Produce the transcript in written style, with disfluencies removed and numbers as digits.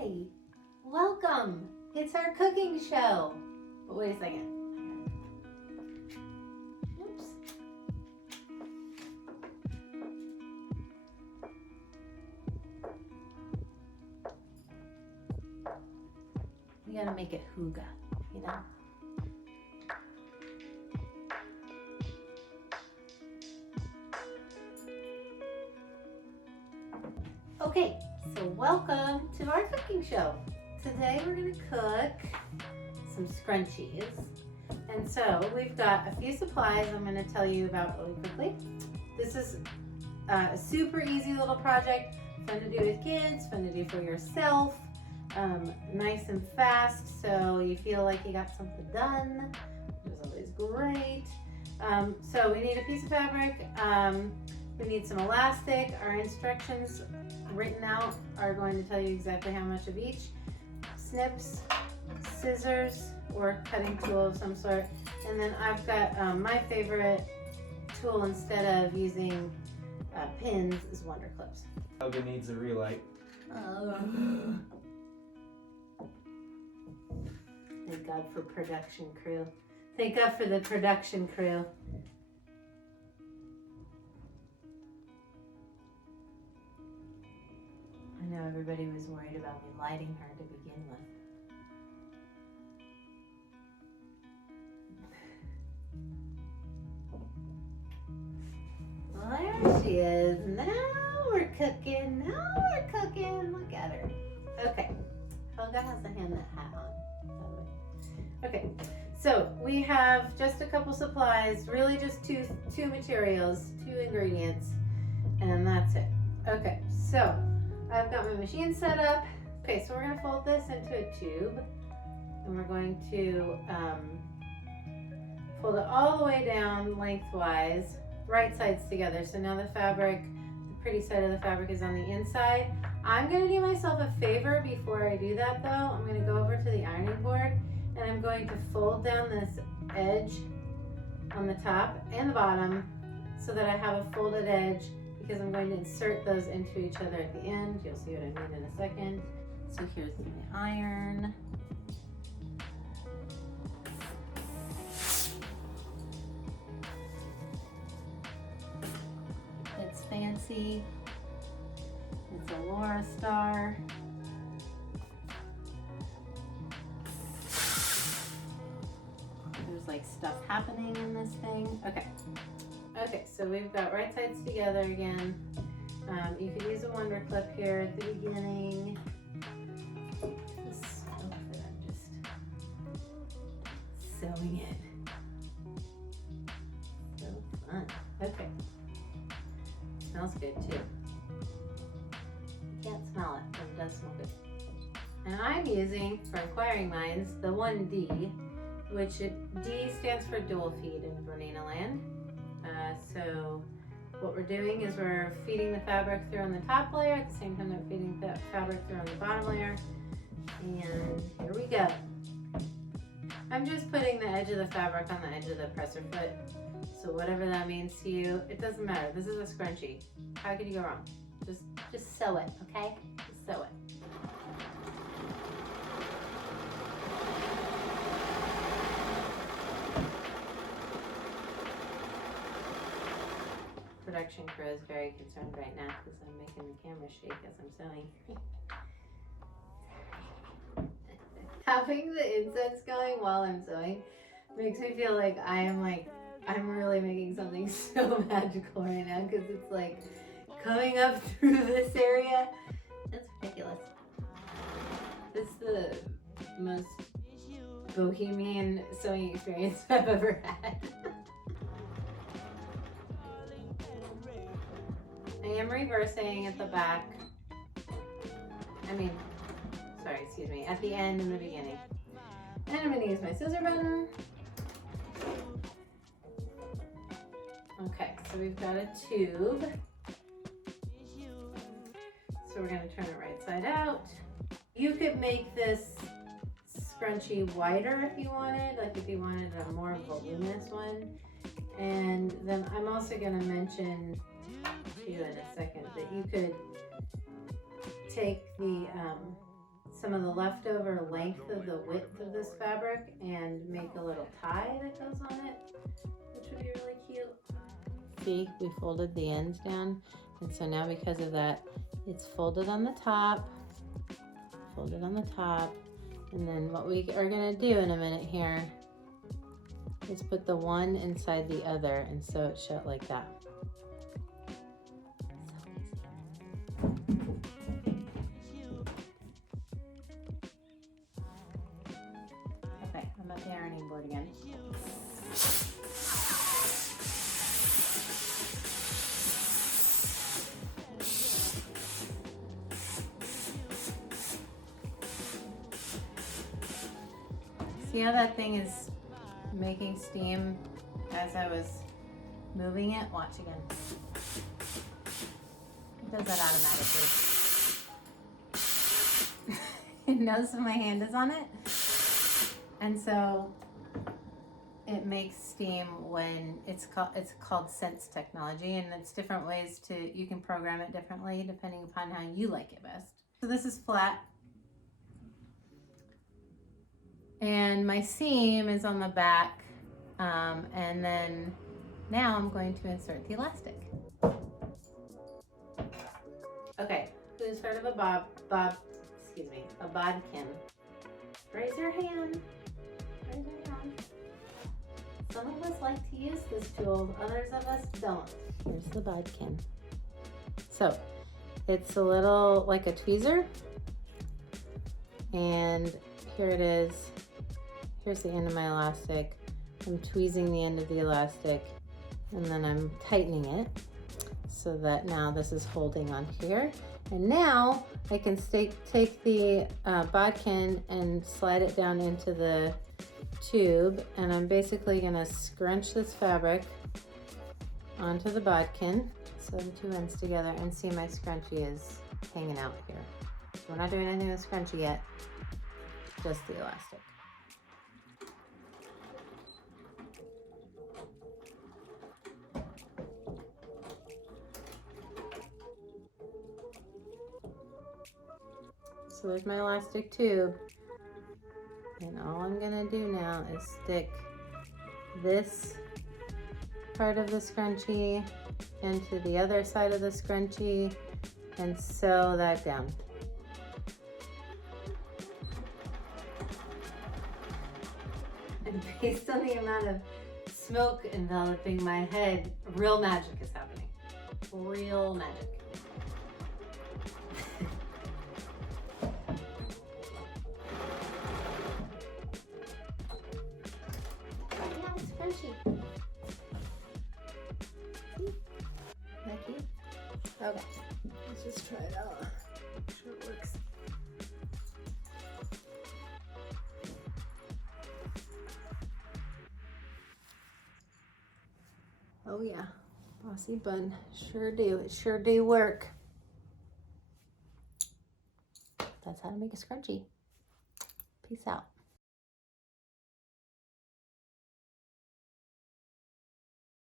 Hi, welcome. It's our cooking show. But wait a second. Oops. We gotta make it hygge, you know? Okay, so welcome to our cooking show. Today we're gonna cook some scrunchies. And so we've got a few supplies I'm gonna tell you about really quickly. This is a super easy little project, fun to do with kids, fun to do for yourself, nice and fast so you feel like you got something done, which is always great. So we need a piece of fabric, we need some elastic. Our instructions written out are going to tell you exactly how much of each. Snips, scissors, or cutting tool of some sort. And then I've got my favorite tool instead of using pins is Wonder Clips. Helga needs a relight. Thank God for production crew. Thank God for the production crew. I know everybody was worried about me lighting her to begin with. Well, there she is. Now we're cooking. Look at her. Okay. Helga has to hand that hat on. Okay. So we have just a couple supplies. Really just two materials, 2 ingredients, and that's it. Okay. So I've got my machine set up. Okay. So we're gonna fold this into a tube, and we're going to fold it all the way down lengthwise. Right sides together. So now the fabric, the pretty side of the fabric is on the inside. I'm gonna do myself a favor before I do that though. I'm gonna go over to the ironing board and I'm going to fold down this edge on the top and the bottom so that I have a folded edge because I'm going to insert those into each other at the end. You'll see what I mean in a second. So here's my iron. It's fancy. It's a Laura Star. There's like stuff happening in this thing. Okay, so we've got right sides together again. You could use a Wonder Clip here at the beginning. This outfit I'm just sewing in. So fun. Okay. Smells good too. You can't smell it, but it does smell good. And I'm using, for inquiring minds, the 1D, which D stands for dual feed in Bernina land. So what we're doing is we're feeding the fabric through on the top layer at the same time that we're feeding the fabric through on the bottom layer. And here we go. I'm just putting the edge of the fabric on the edge of the presser foot. So whatever that means to you, it doesn't matter. This is a scrunchie. How could you go wrong? Just sew it, okay? Just sew it. Production crew is very concerned right now because I'm making the camera shake as I'm sewing. Having the incense going while I'm sewing makes me feel like I'm really making something so magical right now because it's like coming up through this area. It's ridiculous. It's the most bohemian sewing experience I've ever had. I am reversing at the back. At the end and the beginning. And I'm going to use my scissor button. Okay, so we've got a tube. So we're going to turn it right side out. You could make this scrunchie wider if you wanted, like if you wanted a more voluminous one. And then I'm also going to mention to you in a second that you could take the some of the leftover length of the width of this fabric and make a little tie that goes on it, which would be really cute. See, we folded the ends down, and so now because of that, it's folded on the top, and then what we are gonna do in a minute here is put the one inside the other and sew it shut like that. Okay, I'm at the ironing board again. See how that thing is making steam as I was moving it? Watch again. It does that automatically. It knows my hand is on it. And so it makes steam when it's called sense technology, and it's different ways you can program it differently depending upon how you like it best. So this is flat. And my seam is on the back, and then now I'm going to insert the elastic. Okay, who's heard of a bodkin? Raise your hand. Raise your hand. Some of us like to use this tool, others of us don't. Here's the bodkin. So it's a little like a tweezer, and here it is. Here's the end of my elastic. I'm tweezing the end of the elastic, and then I'm tightening it so that now this is holding on here. And now I can take the bodkin and slide it down into the tube, and I'm basically gonna scrunch this fabric onto the bodkin, sew the two ends together, and see my scrunchie is hanging out here. So we're not doing anything with scrunchie yet, just the elastic. So there's my elastic tube, and all I'm gonna do now is stick this part of the scrunchie into the other side of the scrunchie and sew that down. And based on the amount of smoke enveloping my head, real magic is happening. Real magic. Okay, let's just try it out. Make sure it works. Oh yeah, bossy bun, sure do. It sure do work. That's how to make a scrunchie. Peace out.